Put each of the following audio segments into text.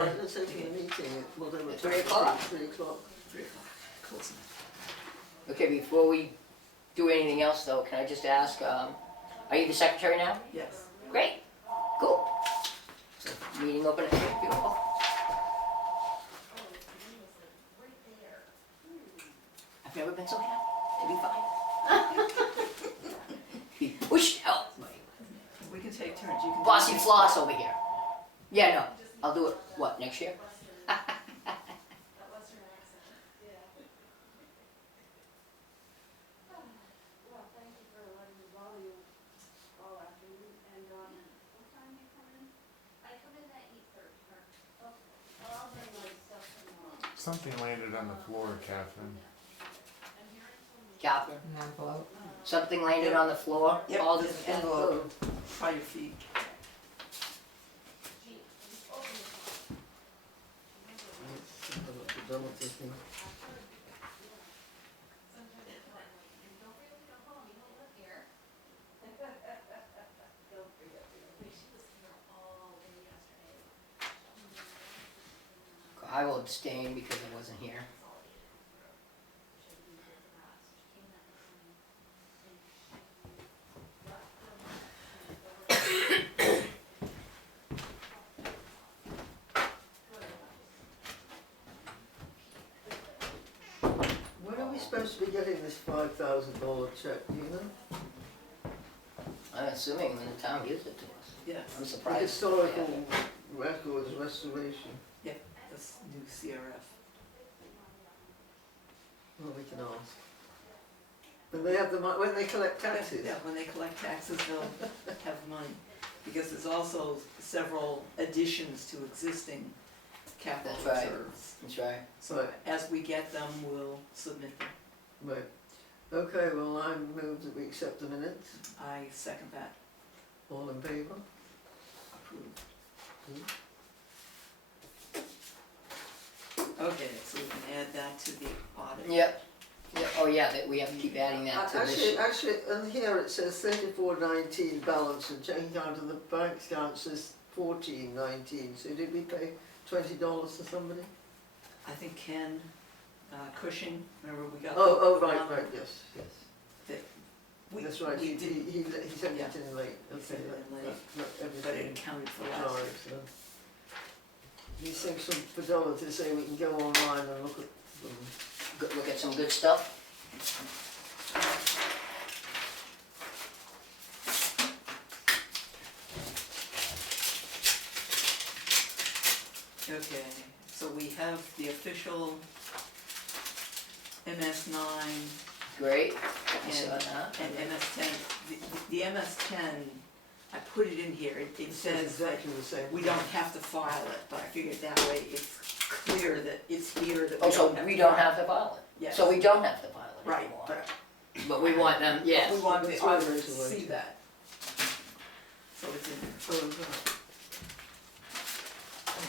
Let's have a meeting at whatever. 3 o'clock? 3 o'clock. 3 o'clock, close enough. Okay, before we do anything else though, can I just ask, are you the secretary now? Yes. Great, cool. So, meeting open at 3, beautiful. I've never been so happy to be fine. Pushed out. We can take turns, you can. Bossy floss over here. Yeah, no, I'll do it, what, next year? Something landed on the floor, Catherine. Catherine, An envelope. something landed on the floor? Yep, All this this envelope by your feet. I will abstain because I wasn't here. When are we supposed to be getting this $5,000 check, do you know? I'm assuming when the town gives it to us. Yes, I'm The surprised. historical records restoration. this new CRF. Well, we can ask. When they have the when they collect taxes. Yeah, when they collect taxes, they'll have money. Because there's also several additions to existing capital That's right. reserves. That's right. So as we get them, we'll submit them. Right. Okay, well, I move that we accept the minutes. I second that. All in favour? Approved. Hmm? Okay, so we can add that to the audit. Yep. Yeah, oh yeah, that we have to keep adding that to this. Actually, and here it says 3419 balance and checking out of the bank account says 1419. So did we pay $20 to somebody? I think Ken Cushing, remember we got. Oh, the- right, yes. That's right, We he did, sent Yeah. it in late. He Okay, sent it in late, that but it everything. accounted for last Sorry, year. so. These things from Fidelity say we can go online and look at them. Look at some good stuff. Okay, so we have the official MS9 Great. I and, saw that. and MS10. The MS10, I put it in here, it It's says that exactly the same. we don't have to file it, but I figured that way it's clear that it's here that we Oh, so don't have we to don't file have to file it? Yes. So we don't have to file it Right, anymore? but We want them, yes. we want the That's what it auditors is, to right. see that. So it's in there.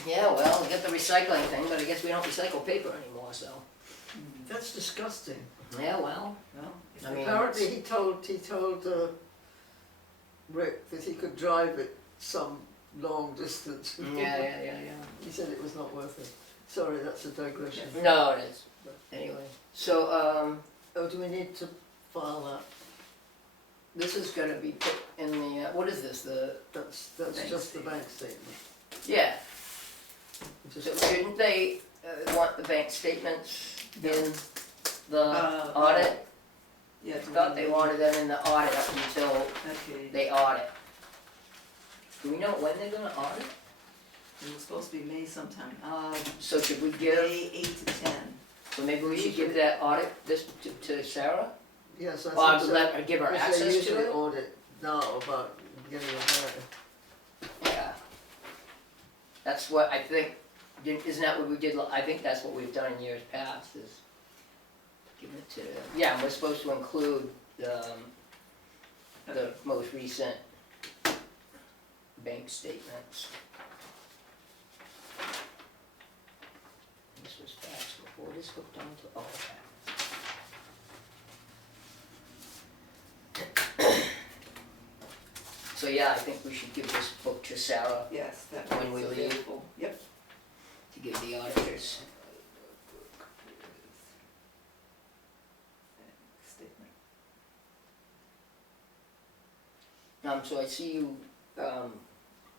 Yeah, well, we get the recycling thing, but I guess we don't recycle paper anymore, so. That's disgusting. Yeah, well, Well, if I we- mean- Apparently he told Rick that he could drive it some long distance. yeah. He said it was not worth it. Sorry, that's a digression. No, it is, but anyway. So, Oh, do we need to file that? this is gonna be put in the, what is this, That's Bank just the statement. bank statement. yeah, Just- so shouldn't they want the bank statements in the Uh, audit? Yeah. I thought they wanted them in the audit up until Okay, they audit. Do we know when they're gonna audit? it was supposed to be May sometime, So should we give, May 8 to 10. so maybe we should give that audit this to Sarah? Yes, I Or think so. let her, give her Because access they to usually it? audit now about getting a hire. Yeah. That's what I think, isn't that what we did, I think that's what we've done in years past, is giving it to, yeah, and we're supposed to include the most recent bank statements. This was fax before this hooked onto, oh, okay. So yeah, I think we should give this book to Sarah Yes, that when we one's leave. available. Yep. give the auditors. Statement. So I see you,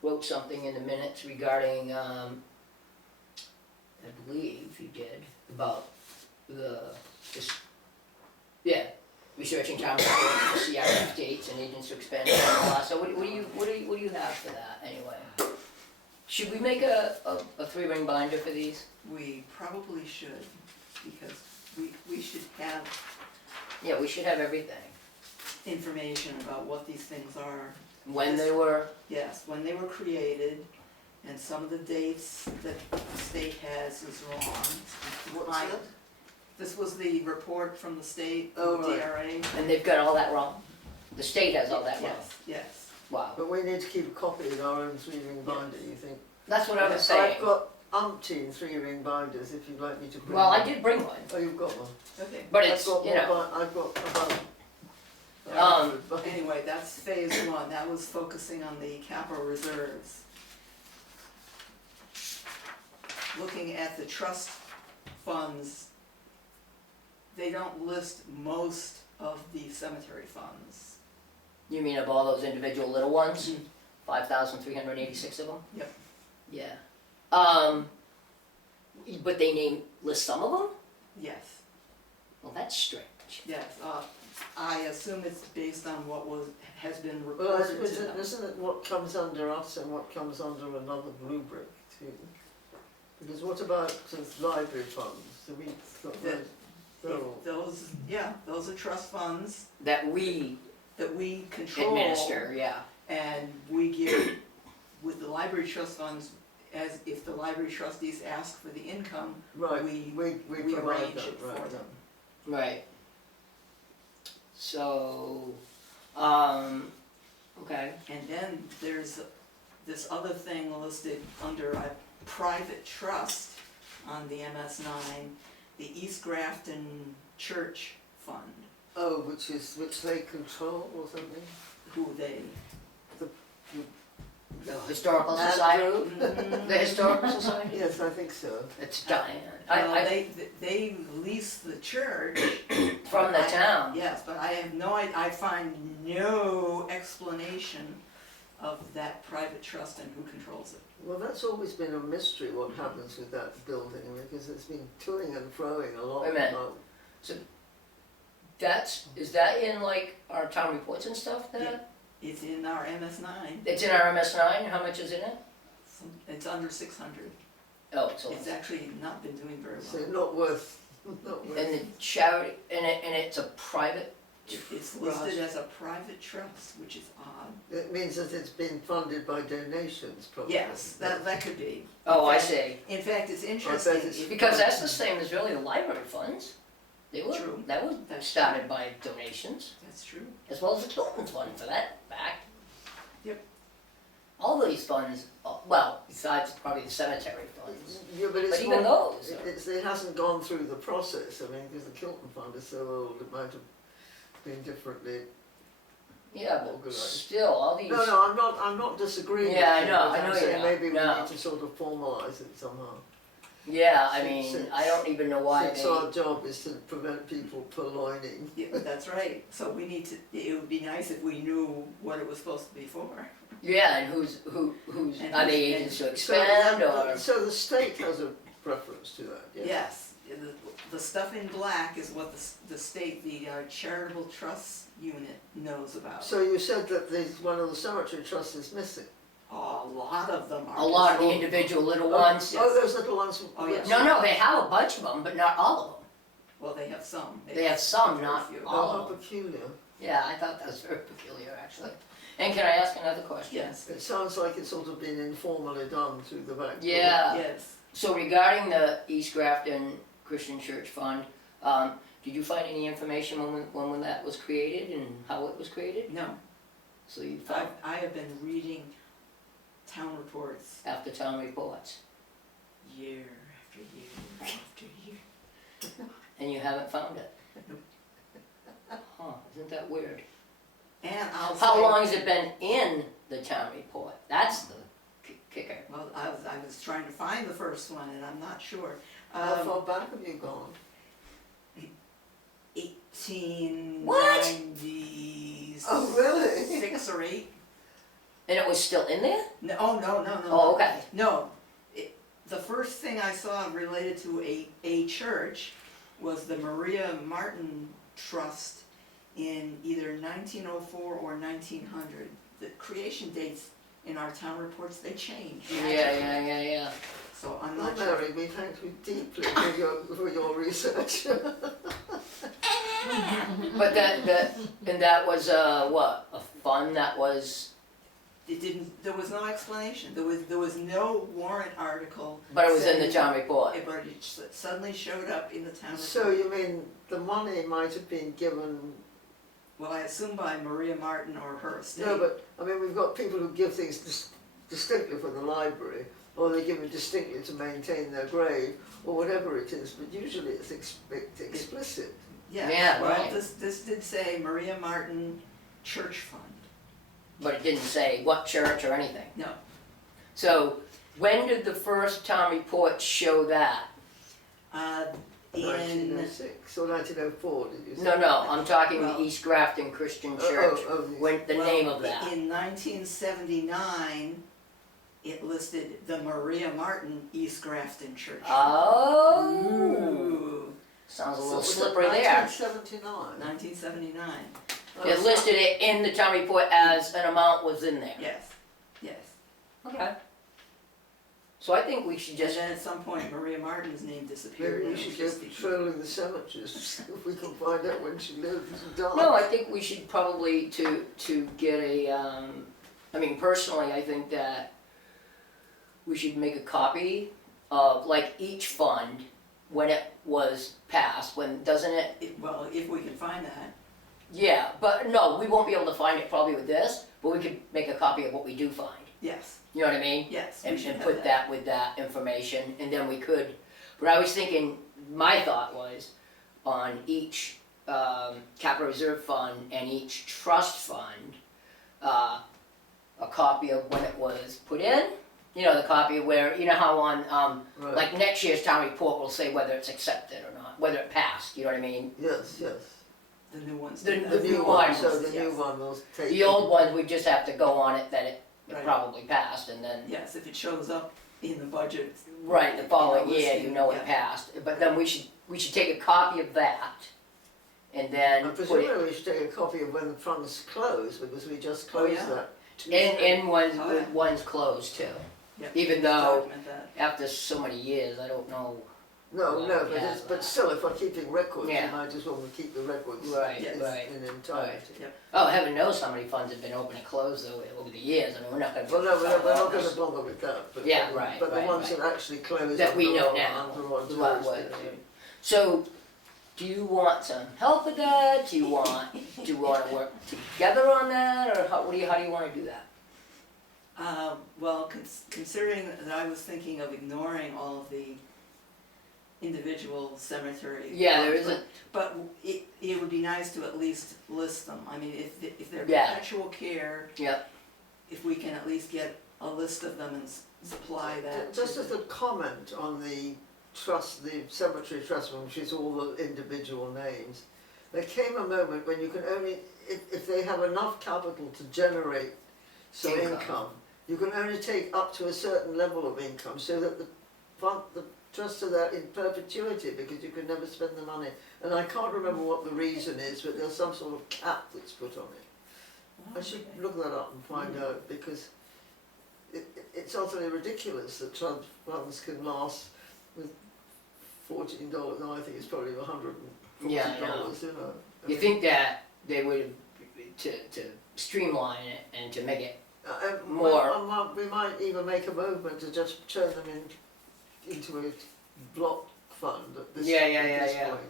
wrote something in the minutes regarding, I believe you did, about this, yeah, researching town reports for CRF dates and agents to expend, blah, blah, blah. So what do you have for that anyway? Should we make a 3-ring binder for these? We probably should, because we should have Yeah, we should have everything. information about what these things are. When they were, Yes, when they were created, and some of the dates that the state has is wrong. What's I- that? This was the report from the state, Oh, the right. DRA. and they've got all that wrong? The state has all that wrong? Yes, yes. Wow. But we need to keep a copy in our own 3-ring binder, you think? That's what I was saying. I've got umpteen 3-ring binders if you'd like me to bring Well, I one. did bring one, Oh, you've got one? Okay. but I've it's, got you know, I've got about. Anyway, that's phase one, that was focusing on the capital reserves. Looking at the trust funds, they don't list most of the cemetery funds. you mean of all those individual little ones? 5,386 of them? Yep. Yeah. But they list some of them? Yes, Well, that's strange. yes, I assume it's based on what has been Well, reported to them. isn't it what comes under us and what comes under another rubric too? Because what about the library funds? Do we got The- those? Those are trust funds That we that we control. administer, yeah. And we give, with the library trust funds, as if the library trustees ask for the income, Right, we we provide arrange that, it right, for yeah. them. Right. So, okay. And then there's this other thing listed under a private trust on the MS9, the East Grafton Church Fund, Oh, which they control or something? who they, The Historical That Society? group? The Historical Society? Yes, I think so. It's Diane. they lease the church. From the I- town. Yes, but I find no explanation of that private trust and who controls it. Well, that's always been a mystery what happens with that building because it's been toing and froing a lot. Wait a minute. about- Is that in like our town reports and stuff then? Yeah. It's in our MS9, It's in our MS9, how much is in it? it's under 600. Oh, it's It's actually not been doing very So well. not worth, not worth. And the charity, and it's a private, It's listed as a private trust, which is odd. It means that it's been funded by donations, probably. Yes, that could be. oh, I In fact- see. In fact, it's I interesting. bet it's- Because that's the same as really the library funds. True. That was That's started by donations, That's true. as well as the Tilton Fund for that fact. Yep. All these funds, well, besides probably the cemetery funds, Yeah, but it's but even more, those. it hasn't gone through the process, I mean, because the Kilton Fund is so old, it might have been differently. Yeah, but Organised. still, all these. No, I'm not disagreeing with you. Yeah, I know, but I know I'm you're saying not. maybe we No. need to sort of formalise it somehow. Yeah, I Since- mean, I don't even know why Since they. our job is to prevent people purloining. Yeah, that's right. So we need to, it would be nice if we knew what it was supposed to be for. Yeah, and who's And are they who's- agents to So, expand or? so the state has a preference to that, yes? Yes, the stuff in black is what the state, the charitable trust unit knows about. So you said that one of the cemetery trusts is missing? A lot of them are. A lot of the controlled. individual little ones. Oh, those little ones? Oh, yes. No, they have a bunch of them, but not all of them. Well, they have some. They have some, very not few. all. Oh, how peculiar. Yeah, I thought that was very peculiar, actually. And can I ask another question? Yes, It sounds like it's sort of been informally done through the back door. Yeah. yes. So regarding the East Grafton Christian Church Fund, did you find any information when that was created and how it was created? No, So you found I have been reading town reports after town reports, year after year after year. and you haven't found it? Nope. Huh, isn't that weird? And I'll How say- long has it been in the town report? That's the kicker. Well, I was trying to find the first one, and I'm not sure. How far back have you gone? 1896 Oh, really? or 8. And it was still in there? No, oh, no. Oh, okay. No, the first thing I saw related to a church was the Maria Martin Trust in either 1904 or 1900. The creation dates in our town reports, they change. Yeah. So I'm Well, not sure. Mary, we thank you deeply for your research. But that was, what, a fund that was, It didn't, there was no explanation. There was no warrant article. but it was in the saying- town report? But it suddenly showed up in the town report. So you mean the money might have been given? Well, I assume by Maria Martin or her estate. No, but I mean we've got people who give things distinctly for the library, or they give it distinctly to maintain their grave, or whatever it is. But usually it's explicit. Yeah, Yeah, well, right. this did say Maria Martin Church Fund. But it didn't say what church or anything. No, So, when did the first town report show that? in, 1906 or 1904, did you say? No, I'm talking Well- the East Grafton Christian Church. Yes. When, the well, name of that. In 1979, it listed the Maria Martin East Grafton Church. Oh, Ooh, sounds a So little was it slippery there. 1979. 1979, It listed it in the town report as an amount was in there. yes. Okay. So I think we should And just, then at some point, Maria Martin's name disappeared. Maybe we and it should was go just the- patrolling the cemeteries to see if we can find out when she lived and died. no, I think we should probably to get a, I mean, personally, I think that we should make a copy of, like, each fund when it was passed, doesn't it? Well, if we can find that. Yeah, but no, we won't be able to find it probably with this, but we could make a copy of what we do find. Yes, You know what I mean? yes, we And should have put that with that information, and then we could, but I was thinking, my thought was, on each capital reserve fund and each trust fund, a copy of when it was put in, you know, the copy of where, you know how on, Right. like next year's town report will say whether it's accepted or not, whether it passed, you know what I mean? Yes. The new ones. The- do The that. new one, one, so the yes. new one will take. The old ones, we just have to go on it that it Right. probably passed, and then, Yes, if it shows up in the budget. right, the following Yeah, year, listing, you know it yeah. passed, but then we should take a copy of that, and then And put it presumably we should take a copy of when the funds close, because we just closed yeah. that. in one's, Oh, yeah. one's closed too. Yeah. Even though, Document that. after so many years, I don't know, No, Well, but yeah, but still, if we're keeping records, Yeah. you might as well keep the records Right, Yes. right. in entirety. Yep. Oh, heaven knows how many funds have been open and closed over the years, I mean, we're not gonna. Well, no, we're not all going this. to bother with that, but, Yeah, right, but the right, ones right. that actually close. That we under know our- now, under our What- jurisdiction. So, do you want some help with that, do you wanna work together on that, or how do you wanna do that? Well, considering that I was thinking of ignoring all of the individual cemetery. Yeah, there funds, isn't, But it would be nice to at least list them. I mean, if they're Yeah. perpetual care, yep, if we can at least get a list of them and supply that. Just to- as a comment on the trust, the cemetery trust one, which is all the individual names, there came a moment when you can only, if they have enough capital to generate some Income. income, you can only take up to a certain level of income, so that the trusts are there in perpetuity, because you can never spend the money. And I can't remember what the reason is, but there's some sort of cap that's put on it. I should look that up and find out, because it's utterly ridiculous that trust funds can last with $14. No, I think it's probably $140. Yeah, I know. You know. I you mean, think that they would, to streamline it and to make it, more- we might even make a movement to just turn them into a block fund at this, Yeah, point.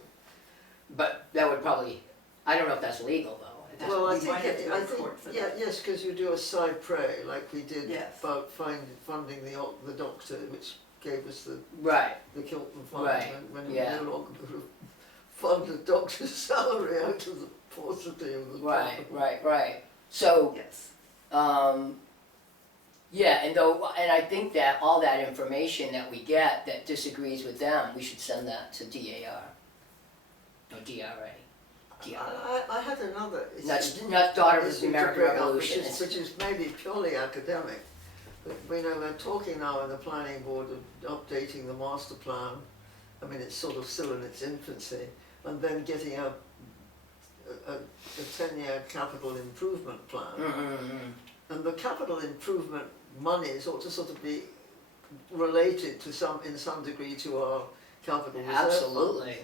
but that would probably, I don't know if that's legal though. Well, I We think, might have to go I to think, court for yeah, that. yes, because you do a side prey, like we did Yes. about funding the doctor, which gave us the Right, Kilton Fund, Right, when we yeah. no longer could have fund the doctor's salary out of the paucity of the right, property. right. So, Yes. Yeah, and I think that all that information that we get that disagrees with them, we should send that to DAR. Or DRA. I had another issue. Not Daughters of issue the to American bring up, Revolution. which is maybe purely academic. But we know we're talking now in the planning board of updating the master plan. I mean, it's sort of still in its infancy, and then getting a 10-year capital improvement plan. And the capital improvement monies ought to sort of be related to in some degree to our capital reserve fund. Absolutely.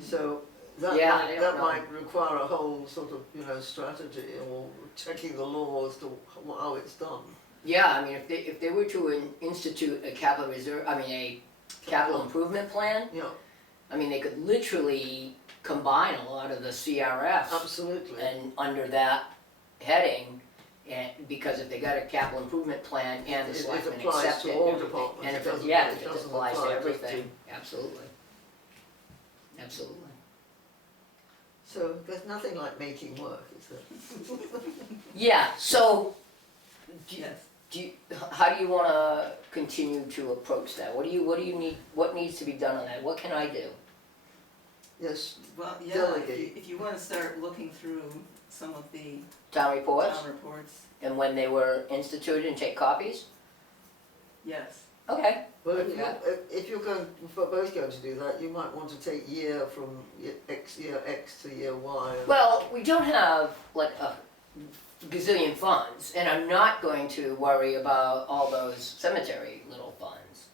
So that might require a whole sort of strategy or checking the law as to how it's done. Yeah, I mean, if they were to institute a capital reserve, a capital improvement plan, Yeah, I mean, they could literally combine a lot of the CRF absolutely. and under that heading, and because if they got a capital improvement plan and the selectmen applies accept to it, all and departments. and It if it, doesn't- yeah, it if it doesn't applies to apply just everything, absolutely. Absolutely. So there's nothing like making work, is there? Yeah, so, Yes. how do you wanna continue to approach that? What do you need, what needs to be done on that? What can I do? Yes, Well, yeah, Delegate. if you wanna start looking through some of the Town reports, town reports, and when they were instituted, and take copies? yes. Okay. well, Yeah. if you're both going to do that, you might want to take year from year X to year Y. And Well, we don't have like a gazillion funds, and I'm not going to worry about all those cemetery little funds.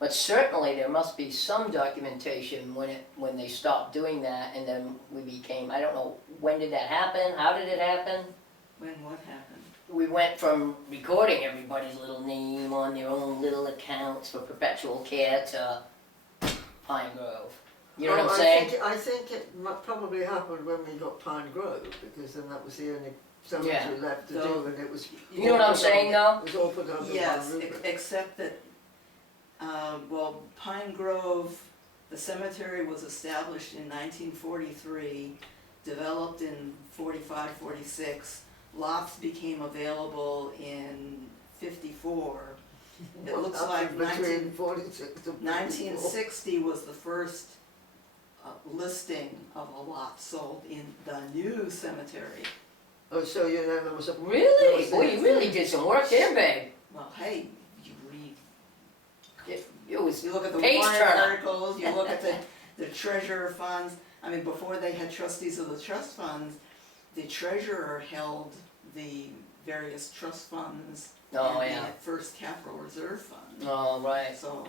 But certainly there must be some documentation when they stopped doing that, and then we became, I don't know, when did that happen? How did it happen? When what happened? We went from recording everybody's little name on their own little accounts for perpetual care to Pine Grove. You know what I'm saying? I think it probably happened when we got Pine Grove, because then that was the only cemetery left to So- do, and it was. You know what I'm saying though? It was all put under Yes, one rubric. except that, well, Pine Grove, the cemetery was established in 1943, developed in 45, 46. Lots became available in 54. It looks Up like between 46 to 54. 1960 was the first listing of a lot sold in the new cemetery. Oh, so you know there was a. Really? there Boy, was you a- really did some work there, babe. Well, hey, you read, It was you look at the page warrant turner. articles, you look at the treasurer funds. I mean, before they had trustees of the trust funds, the treasurer held the various trust funds Oh, and yeah. the first capital reserve fund. Oh, right. So,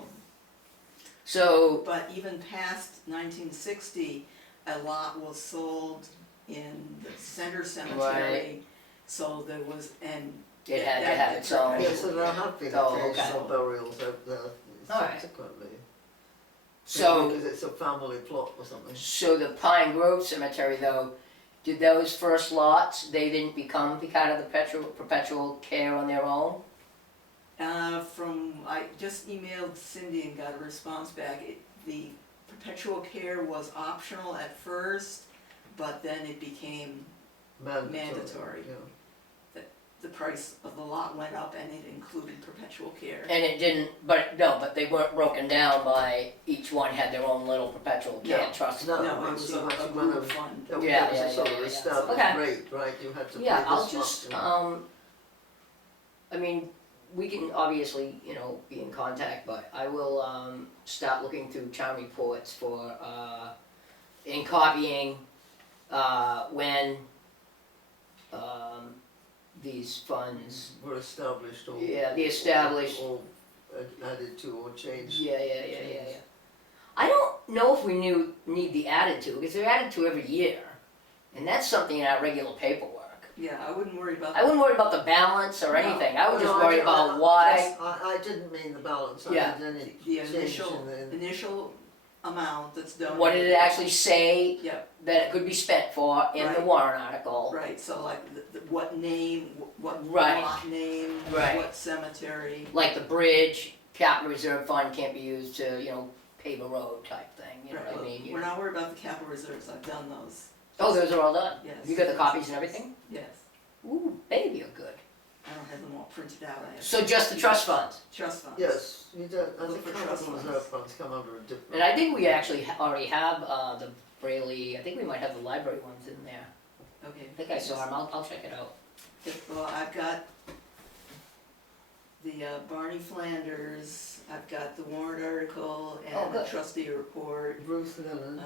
So, but even past 1960, a lot was sold in the center cemetery. So there was, and it had to have its own. Yeah, so there have been Oh, occasional okay. burials out there Alright. subsequently. So, Because it's a family plot or something. so the Pine Grove Cemetery though, did those first lots, they didn't become kind of the perpetual care on their own? I just emailed Cindy and got a response back. The perpetual care was optional at first, but then it became, Mandatory. Yeah. the price of the lot went up and it included perpetual care. And it didn't, but they weren't broken down by, each one had their own little perpetual care No. trust. No, No, it once was you a went group of- fund. That Yeah, was yeah, a sort yeah, of yeah. established Okay. rate, right? You had to pay Yeah, this I'll much. just, and- I mean, we can obviously, be in contact, but I will, start looking through town reports for, and copying, when, these funds, were established or. yeah, the established, Or added to or changed. yeah. I don't know if we need the added to, because they're added to every year, and that's something in our regular paperwork. Yeah, I wouldn't worry about I wouldn't worry about the balance or No. anything, I would No, just I worry don't- about why. I didn't mean the balance, I Yeah. meant any the change initial, in the. initial amount that's donated. What did it actually say Yep, that it could be spent for in the Right. warrant article? right, so like what name, what Right. lot name, Right. what cemetery. Like the bridge, capital reserve fund can't be used to, pave a road type thing, you know Right, what I mean? we're not worried about the capital reserves, I've done those, Oh, those are all done? yes. You got the copies and everything? Yes. Ooh, baby, you're good. I don't have them all printed out, I have. So just the trust funds? Trust funds. Yes, you don't, I Look think for trust capital funds. reserve funds come under a different. And I think we actually already have, the Braille, I think we might have the library ones in there. Okay. I think I saw them, I'll check it out. Well, I've got the Barney Flanders, I've got the warrant article Oh, and the good. trustee report. Bruce Leonard.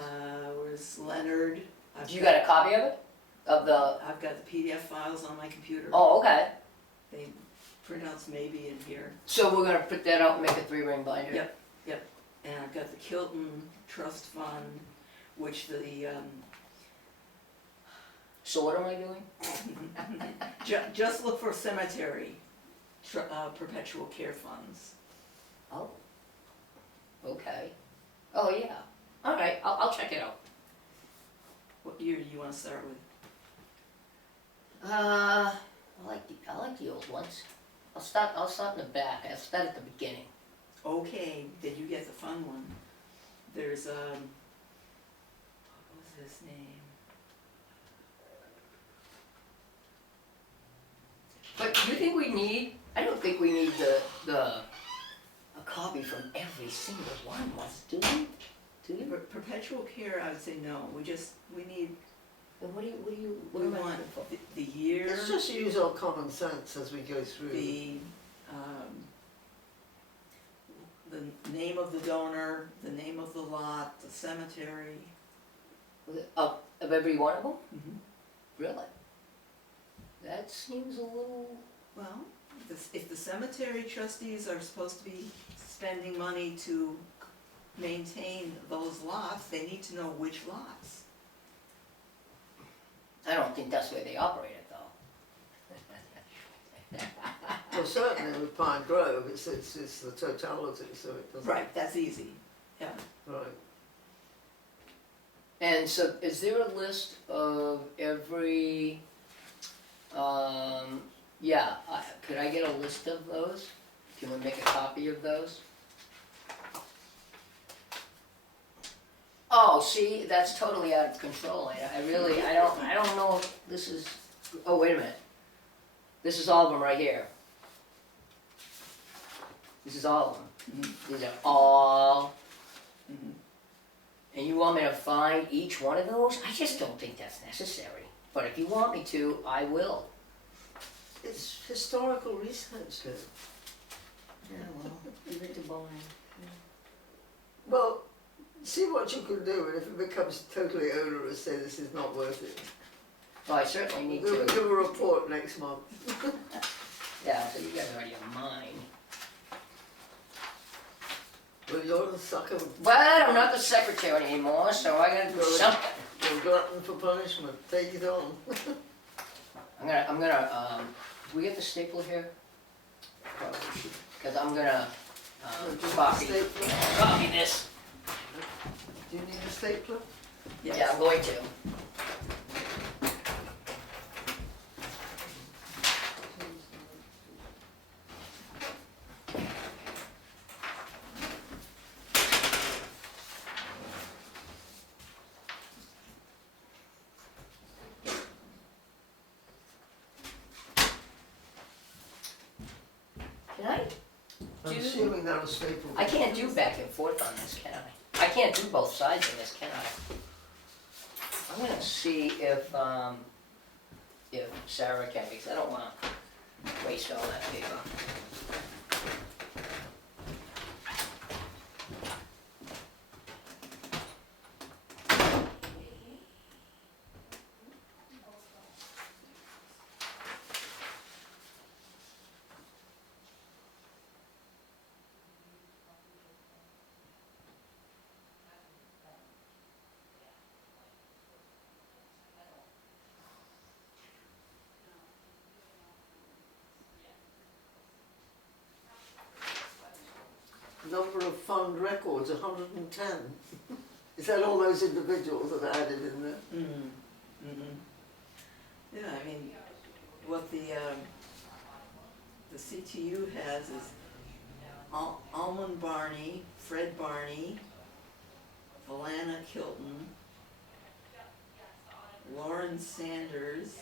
Where's Leonard? I've You got a copy of it? Of the, I've got the PDF files on my computer. oh, okay. They printouts maybe in here. So we're gonna print that out and make a 3-ring binder? Yep. And I've got the Kilton Trust Fund, which the, So what am I doing? just look for cemetery, perpetual care funds. Oh. Okay. Oh, yeah. Alright, I'll check it out. What year do you wanna start with? I like the old ones. I'll start in the back, I'll start at the beginning. Okay, then you get the fun one. There's, what was his name? But do you think we need, I don't think we need a copy from every single one, do we? Do you? Perpetual care, I would say no, we need, And what we am I want looking for? the year, Let's just use our common sense as we go through. the name of the donor, the name of the lot, the cemetery. Of every one of them? Mm-hmm. Really? That seems a little, Well, if the cemetery trustees are supposed to be spending money to maintain those lots, they need to know which lots. I don't think that's the way they operate it though. Well, certainly with Pine Grove, it's the totality, so it doesn't. Right, that's easy, yeah. Right. And so is there a list of every, could I get a list of those? Can we make a copy of those? Oh, see, that's totally out of control. I don't know if this is, oh, wait a minute. This is all of them right here. This is all of them. Mhm. These are all, Mhm. and you want me to find each one of those? I just don't think that's necessary. But if you want me to, I will. It's historical research, though. Yeah, well, leave it to Bonnie. Well, see what you can do, and if it becomes totally onerous, say this is not worth it. Well, I certainly need We'll to. give a report next month. Yeah, so you guys already have mine. Well, you're the sucker, But I'm not the secretary anymore, so I gotta do Really? something. you're a glutton for punishment. Take it on. I'm gonna, do we get the stapler here? Probably should, cause I'm gonna, Do you need a copy stapler? this. Do you need a stapler? Yes. Yeah, I'm going to. Can I? I'm Do- assuming that was staple. I can't do back and forth on this, can I? I can't do both sides of this, can I? I'm gonna see if Sarah can, because I don't wanna waste all that paper. Number of fund records, 110. Is that all those individuals that are added in there? Mm-hmm. Mm-hmm. Yeah, I mean, what the CTU has is Almond Barney, Fred Barney, Valana Kilton, Lauren Sanders,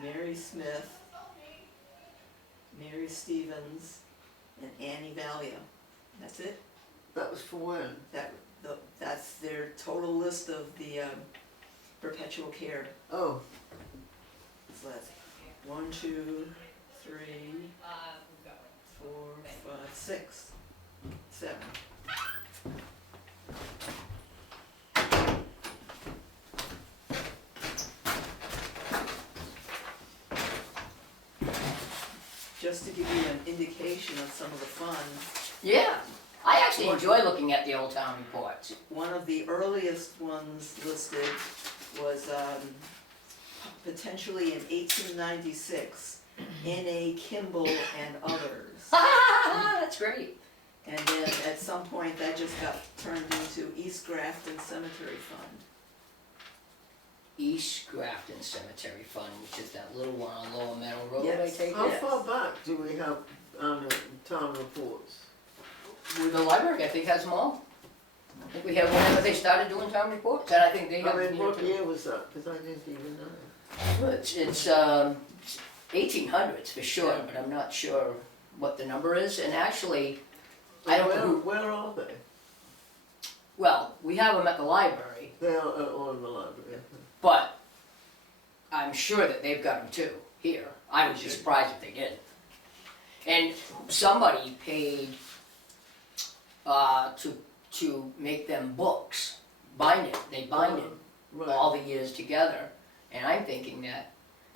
Mary Smith, Mary Stevens, and Annie Valia. That's it. That was for when? That's their total list of the perpetual care. Oh, So that's 1, 2, 3, 4, 5, 6, 7. Just to give you an indication of some of the funds, Yeah, I actually enjoy looking at the old town reports. one of the earliest ones listed was potentially in 1896, N.A. Kimball and others. That's great. And then at some point that just got turned into East Grafton Cemetery Fund. East Grafton Cemetery Fund, which is that little one on Lower Meadow Road, I Yes. take it? how Yes. far back do we have town reports? With the library, I think has them all. I think we have whenever they started doing town reports, and I think they have. I mean, here what too. year was that? Because I didn't even know. Well, it's 1800s for sure, but I'm not sure what the number is, and actually, I don't know who, Where are they? well, we have them at the library, They are all in the library. but I'm sure that they've got them too, here. I would be surprised if they didn't. And somebody paid, to make them books, bind it, they bind it Right. all the years together. And I'm thinking that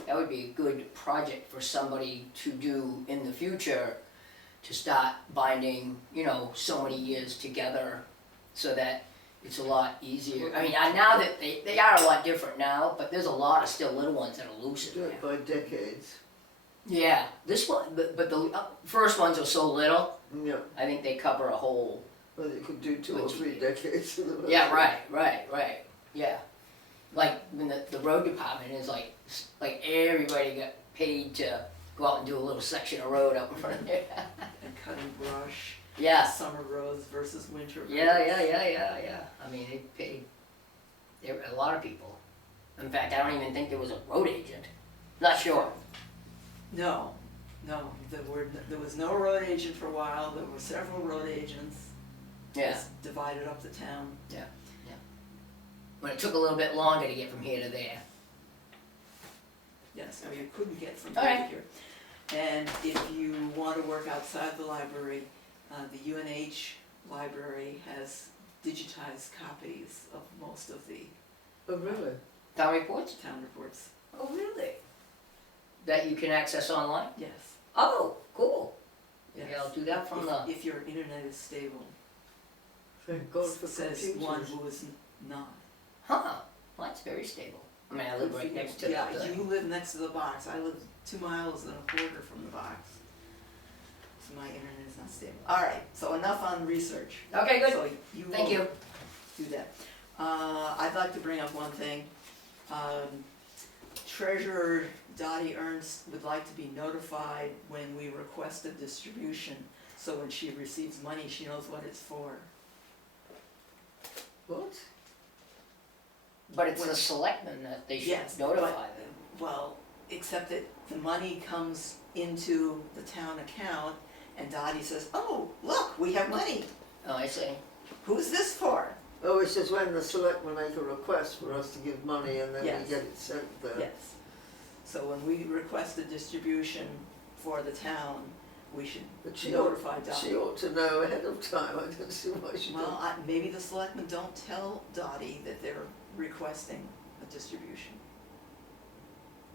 that would be a good project for somebody to do in the future, to start binding, so many years together, so that it's a lot easier. I mean, now that they are a lot different now, but there's a lot of still little ones that are loose Do in it there. by decades. Yeah, this one, but the first ones are so little, Yeah, I think they cover a whole, well, you could do 2 or 3 decades. yeah, right, yeah. Like, when the road department is like everybody got paid to go out and do a little section of road out in front of there. And cutting brush, Yeah, summer roads versus winter roads. yeah. I mean, they paid a lot of people. In fact, I don't even think there was a road agent. Not sure. No, there was no road agent for a while, there were several road agents. Yeah, Just divided up the town. when it took a little bit longer to get from here to there. Yes, no, you couldn't get from All here right. to here. And if you want to work outside the library, the UNH library has digitized copies of most of the Oh, really? Town reports? town reports. Oh, really? That you can access online? Yes. Oh, cool. Yes. Yeah, I'll do that from the, If your internet is stable. Thank God for Says computers. one who is not. well, that's very stable. I mean, I live right next to Yeah, the, you live next to the box, I live 2 miles and a quarter from the box. So my internet is not stable. Alright, so enough on research. okay, good, So you thank will you. do that. I'd like to bring up one thing. Treasurer Dottie Ernst would like to be notified when we request a distribution, so when she receives money, she knows what it's for. What? But it's the selectmen that they should Yes, notify but- them. Well, except that the money comes into the town account, and Dottie says, oh, look, we have money. Oh, I see. Who's this for? Oh, it's just when the selectmen make a request for us to give money and then Yes. we get it sent there. Yes. So when we request a distribution for the town, we should But she notify ought, Dottie. she ought to know ahead of time. I don't see why she Well, don't. maybe the selectmen don't tell Dottie that they're requesting a distribution.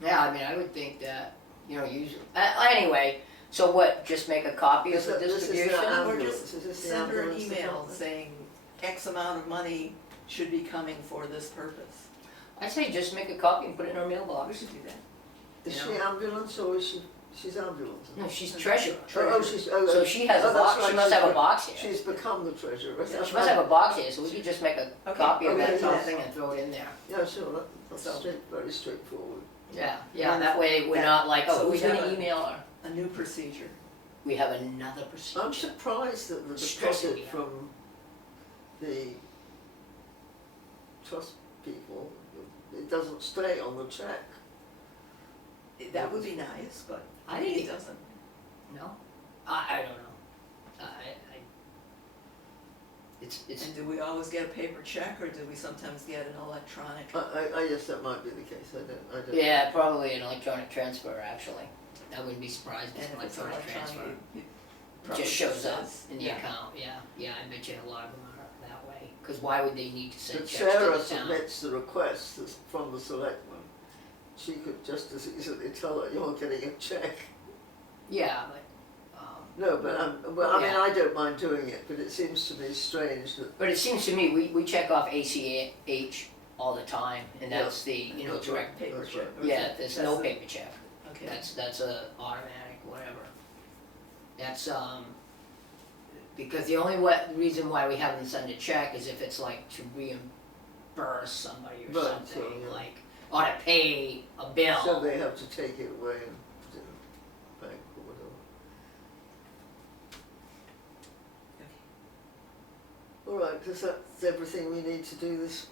Yeah, I mean, I would think that, usually, anyway, so what, just make a copy of the This is distribution? the Or ambulance. just Is this the send her an ambulance email department? saying X amount of money should be coming for this purpose. I say just make a copy and put it in her We mailbox. should do that. Is you she know. ambulance or is she's ambulance? No, she's treasurer. Oh, she's, So she has a that's box, right, she must she's have a be- box here. She's become the treasurer. Yeah, she must have a box here, so we could just make a Okay, copy of okay, that yes. thing and throw it in there. Yeah, sure, that's So- very straightforward. Yeah, that way we're not like, So oh, we who's gonna have a- email her? A new procedure. We have another procedure. I'm surprised that the Stressing deposit me out. from the trust people, it doesn't stay on the check. That would be nice, but I think it it- doesn't. No? I don't know. It's, And do we always get a paper check, or do we sometimes get an electronic? I guess that might be the case, I don't. yeah, probably an electronic transfer, actually. I wouldn't be surprised if And it's if it's an electronic transfer. it It probably just shows up says- in the yeah. account, yeah, I bet you a lot of them are that way. Cause why would they need to send But checks to Sarah the town? submits the request that's from the selectmen. She could just as easily tell her you're getting a check. Yeah, but, No, but well, I mean, Yeah. I don't mind doing it, but it seems to me strange that. but it seems to me, we check off ACH all the time, and Yeah. that's the, you know, That's direct, Paper That's check. right. yeah, there's no the- paper check. Okay. That's a automatic, whatever. That's, because the only reason why we have them send a check is if it's like to reimburse somebody or Right, something, so, yeah. like, or to pay a bill. So they have to take it away and put it in the bank or whatever. All right, because that's everything we need to do this.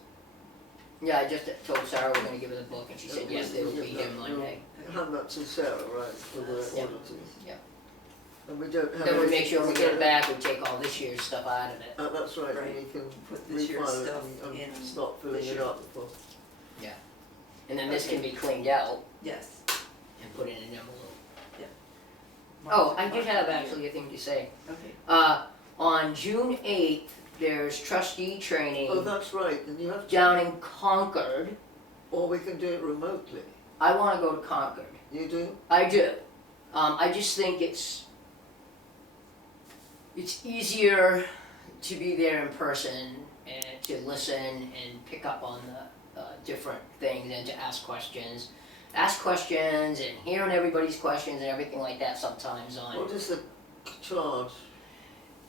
Yeah, I just told Sarah we're gonna give her the book, and she said, yes, they will be here Monday. Hand that to Sarah, right, for the Yeah. auditors. Yeah. And we don't have. Then we make anything- sure when we we get don't it back, we take all this year's stuff out of it. That's right, and Right. we can Put this year's refile it stuff and in stop filling this it year. up for. And then this can be cleaned out Yes. and put in an envelope. Mark- Oh, I did mark have the year. actually a thing to say. Okay. On June 8th, there's trustee Oh, training that's right, and you have to. down in Concord. Or we can do it remotely. I wanna go to Concord. You do? I do. I just think it's easier to be there in person and to listen and pick up on the different things and to ask questions. Ask questions and hearing everybody's questions and everything like that sometimes on. What is the charge?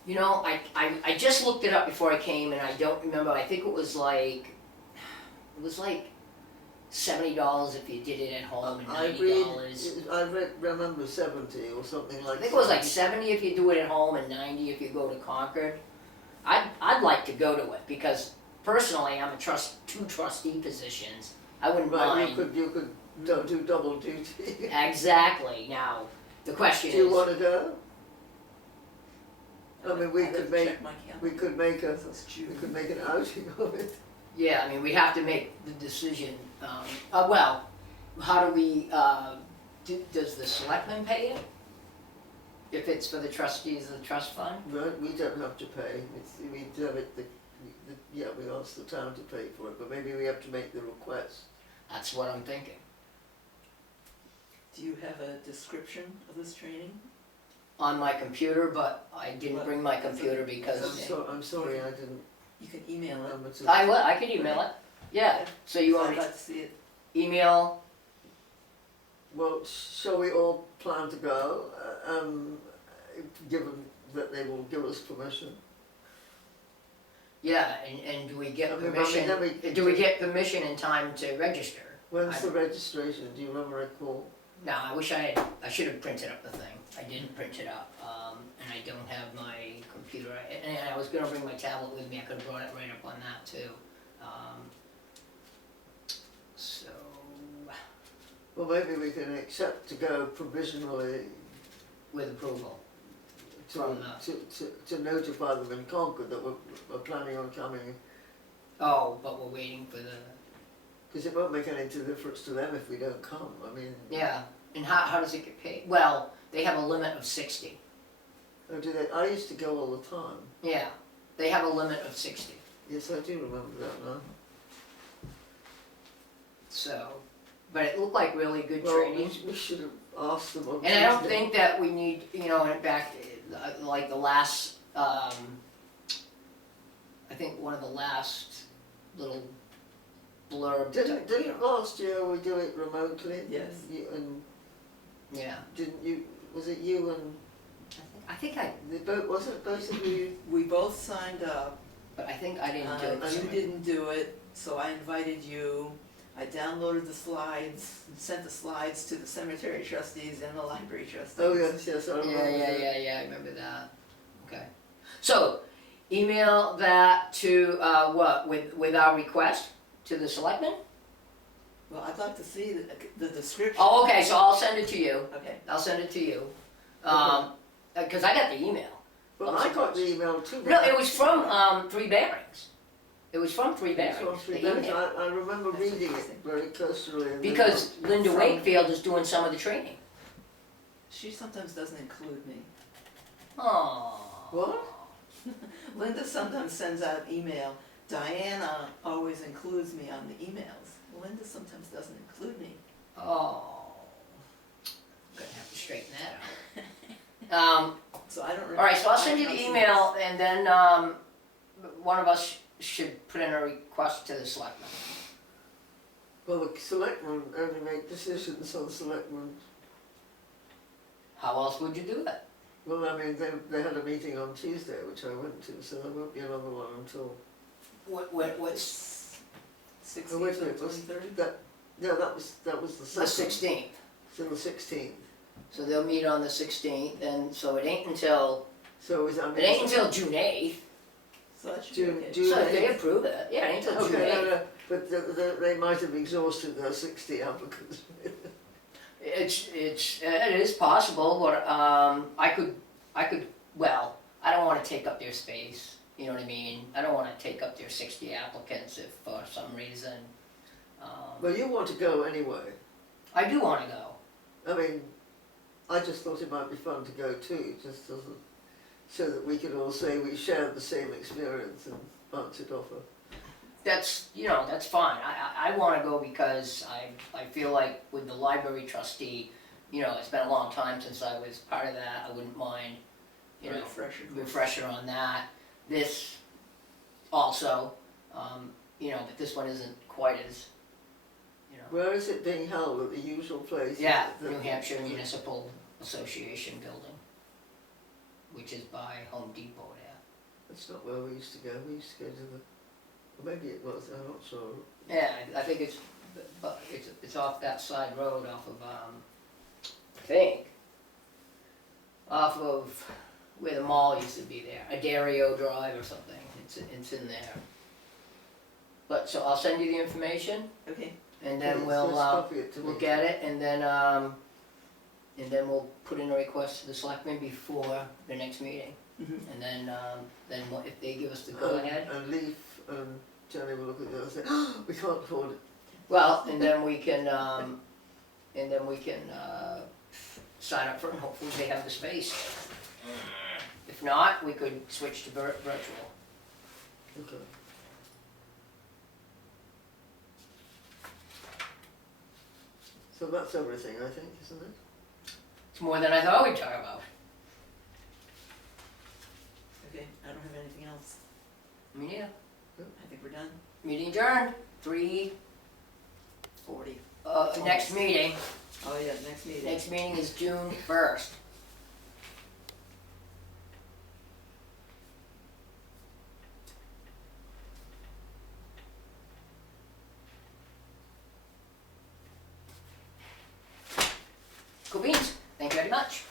You know, I just looked it up before I came and I don't remember, I think it was like $70 if you did it at home and $90. Remember 70 or something like that. I think it was like 70 if you do it at home and 90 if you go to Concord. I'd like to go to it because personally I'm two trustee positions. I wouldn't Right, mind. you could do double duty. Exactly. Now the question Do you is, want to go? I mean, we I'd have could to make- check my calendar. We could make a, So it's we June. could make an outing of it. yeah, I mean we'd have to make the decision. Well, how do we? Does the selectman pay it? If it's for the trustees of the trust fund? Right, we don't have to pay, we have it, yeah, we ask the town to pay for it, but maybe we have to make the request. That's what I'm thinking. Do you have a description of this training? On my computer, but I didn't bring my computer because I'm sorry, I didn't You can email it. remember to. I could email it. Yeah. So you want I'd me like to see it. to email? Well, shall we all plan to go, given that they will give us permission? Yeah, and do we get I mean, permission? then we- Do we get permission in time to register? When's the registration, do you remember a call? No, I should have printed up the thing. I didn't print it up, and I don't have my computer. And I was gonna bring my tablet with me. I could have brought it right up on that too. So Well, maybe we can accept to go provisionally with approval. to, From to notify them in Concord that we're planning on coming, Oh, but we're waiting for the. because it won't make any difference to them if we don't come, I mean. Yeah, and how does it get paid? Well, they have a limit of 60. Oh, do they, I used to go all the time, Yeah, they have a limit of 60. yes, I do remember that now. So, but it looked like really good Well, training. we should have asked them on And I don't Tuesday. think that we need, you know, in fact, like the last, I think one of the last little blurb. Didn't last year we do it remotely? Yes. And Yeah. didn't you, was it you and, I think I, was it both of you? We both signed up. but I think I didn't do it. You didn't do it, so I invited you. I downloaded the slides, and sent the slides to the cemetery trustees and the library trustees. Oh, yes, I remember that. Yeah, I remember that. Okay. So, email that to, what, with our request to the selectmen? Well, I'd like to see the description. Oh, okay, so I'll send it to you, Okay, I'll send it to you, cause I got the email. Well, I got the email too. No, it was from, Three Bearings. It was from Three Bearings, It's on Three the Bearings. email. I remember That's reading it interesting. very cursorily. And then Because Linda from- Wakefield is doing some of the training. she sometimes doesn't include me. Oh. What? Linda sometimes sends out email, Diana always includes me on the emails. Linda sometimes doesn't include me. Oh. Gonna have to straighten that out. So I don't remember. Alright, so I'll send you the email and then, one of us should put in a request to the selectmen. Well, the selectmen only make decisions on selectmen. How else would you do that? Well, I mean, they had a meeting on Tuesday, which I went to, so there won't be another one until. What's Oh, 16th wait a or minute, was 23rd? that? Yeah, that was the the second. 16th? So the 16th. So they'll meet on the 16th, and so it ain't until, So is I mean. it ain't until June 8th. So that should be June- okay. June- So if they approve it, yeah, it ain't until June Okay, 8th. no, but they might have exhausted their 60 applicants. It is possible, but, I could, well, I don't wanna take up their space, you know what I mean? I don't wanna take up their 60 applicants if for some reason, Well, you want to go anyway. I do wanna go. I mean, I just thought it might be fun to go too, just as a, so that we could all say we shared the same experience and bounce it off of. That's, that's fine, I wanna go because I feel like with the library trustee, it's been a long time since I was part of that, I wouldn't mind, refresher on that. This also, but this one isn't quite as, Where is it being held? At the usual place? yeah, The- New Hampshire Municipal Association building, which is by Home Depot there. That's not where we used to go. We used to go to the, or maybe it was, I'm not sure. Yeah, I think it's off that side road off of, I think, off of where the mall used to be there, Adario Drive or something, it's in there. But, so I'll send you the information, Okay, and then Please, we'll, just copy it to me. look at it, and then we'll put in a request to the selectmen before the next meeting. And then if they give us the go-ahead, And Leaf and Jenny will look at it and say, oh, we can't afford it. well, and then we can, sign up for it, and hopefully they have the space. If not, we could switch to virtual. Okay. So that's everything, I think, isn't it? It's more than I thought we'd talk about. okay, I don't have anything else. Yeah, I think we're done. meeting adjourned, 40. next meeting, Oh yeah, next meeting. next meeting is June 1st. Cool beans, thank you very much.